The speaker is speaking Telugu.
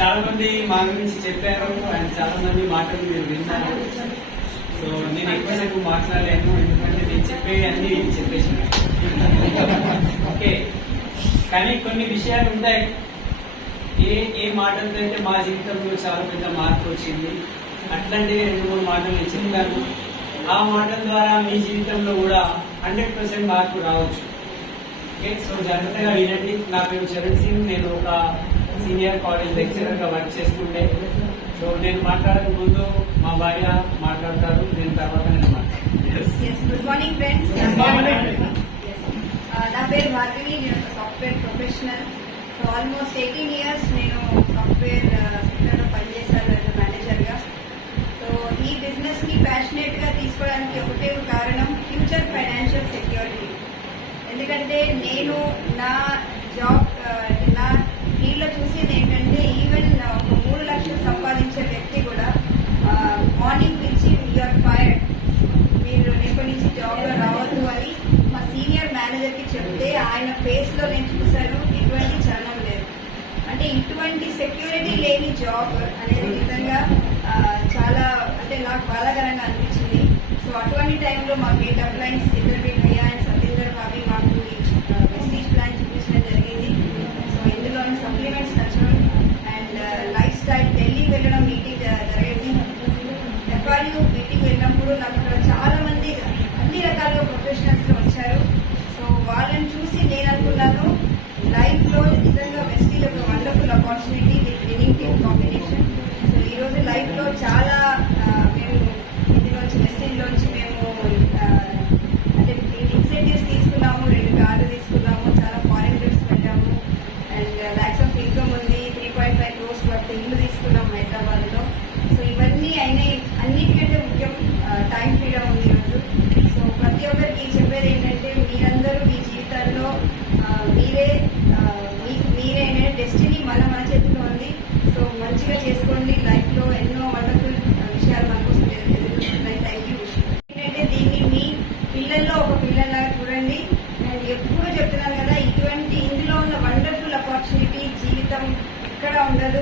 చాలా మంది మా గురించి చెప్పారు అండ్ చాలా మంది మాటలు మీరు విన్నారు. సో నేను ఎక్కువసేపు మాట్లాడలేను, ఎందుకంటే నేను చెప్పేవి అన్ని చెప్పేసి ఓకే. కానీ కొన్ని విషయాలు ఉంటాయి, ఏ మాటలతో అయితే మా జీవితంలో చాలా పెద్ద మార్పు వచ్చింది. అట్లాంటివి 2-3 మాటలు నేను చెప్పాను. ఆ మాటల ద్వారా మీ జీవితంలో కూడా 100% మార్పు రావచ్చు. ఓకే, సో జాగ్రత్తగా వినండి. నా పేరు చరణ్ సింగ్, నేను ఒక సీనియర్ కాలేజ్ లెక్చరర్గా వర్క్ చేస్తుండే. సో నేను మాట్లాడక ముందు మా భార్య మాట్లాడతారు, నేను తర్వాత నేను మాట్లాడతాను. Good morning friends. నా పేరు భార్గవి, నేను software professional. So almost 18 years నేను సాఫ్ట్వేర్ సెక్టర్లో పనిచేశాను యాజ్ మేనేజర్గా. సో ఈ బిజినెస్ని ప్యాషనేట్గా తీసుకోవడానికి ఒకటే కారణం ఫ్యూచర్ ఫైనాన్షియల్ సెక్యూరిటీ. ఎందుకంటే నేను నా జాబ్ నా ఫీల్డ్లో చూసేది ఏంటంటే ఈవెన్ ఒక 3 లక్షలు సంపాదించే వ్యక్తి కూడా మార్నింగ్ నుంచి యూఆర్ ఫైర్డ్, మీరు రేపటి నుంచి జాబ్లో రావద్దు అని మా సీనియర్ మేనేజర్కి చెప్తే ఆయన ఫేస్లో నేను చూశాను ఎటువంటి చలనం లేదు. అంటే ఇటువంటి సెక్యూరిటీ లేని జాబ్ అనేది నిజంగా చాలా అంటే నాకు బాధాకరంగా అనిపించింది. సో అటువంటి టైంలో మా గేట్ అప్లైన్స్ ఇంటర్వ్యూ అయ్యా అండ్ సత్యేందర్ బాబీ మాకు వెస్టీజ్ ప్లాన్ చూపించడం జరిగింది. సో ఇందులోని సప్లిమెంట్స్ నచ్చడం అండ్ లైఫ్ స్టైల్ ఢిల్లీ వెళ్ళడం మీటింగ్ జరిగింది. ఎఫ్ఆర్యూ మీటింగ్ వెళ్ళినప్పుడు నాకు అక్కడ చాలా మంది అన్ని రకాలుగా ప్రొఫెషనల్స్లో వచ్చారు. సో వాళ్ళని చూసి నేను అనుకున్నాను లైఫ్లో నిజంగా వెస్టీజ్ ఒక wonderful opportunity with winning team combination. So ఈరోజు లైఫ్లో చాలా మేము ఇందులోంచి వెస్టీజ్లోంచి మేము అంటే ఇన్సెంటివ్స్ తీసుకున్నాము, 2 కార్లు తీసుకున్నాము, చాలా ఫారెన్ ట్రిప్స్ పెట్టాము అండ్ ల్యాక్స్ ఆఫ్ ఇన్కమ్ ఉంది, 3.5 crores వర్త్ ఇల్లు తీసుకున్నాము హైదరాబాద్లో. సో ఇవన్నీ అయినాయి. అన్నిటికంటే ముఖ్యం టైం ఫ్రీడమ్ ఉంది ఈరోజు. సో ప్రతి ఒక్కరికి చెప్పేది ఏంటంటే మీరందరూ మీ జీవితాల్లో మీరే డెస్టినీ మన చేతిలో ఉంది. సో మంచిగా చేసుకోండి. లైఫ్లో ఎన్నో వండర్ఫుల్ విషయాలు మన కోసం ఎదుగుతున్నాయి. Thank you. ఏంటంటే దీన్ని మీ పిల్లల్లో ఒక పిల్లల్లాగా చూడండి. అండ్ ఎప్పుడు చెప్తున్నాను కదా, ఇందులో ఉన్న వండర్ఫుల్ ఆపర్చునిటీ జీవితం ఎక్కడ ఉండదు.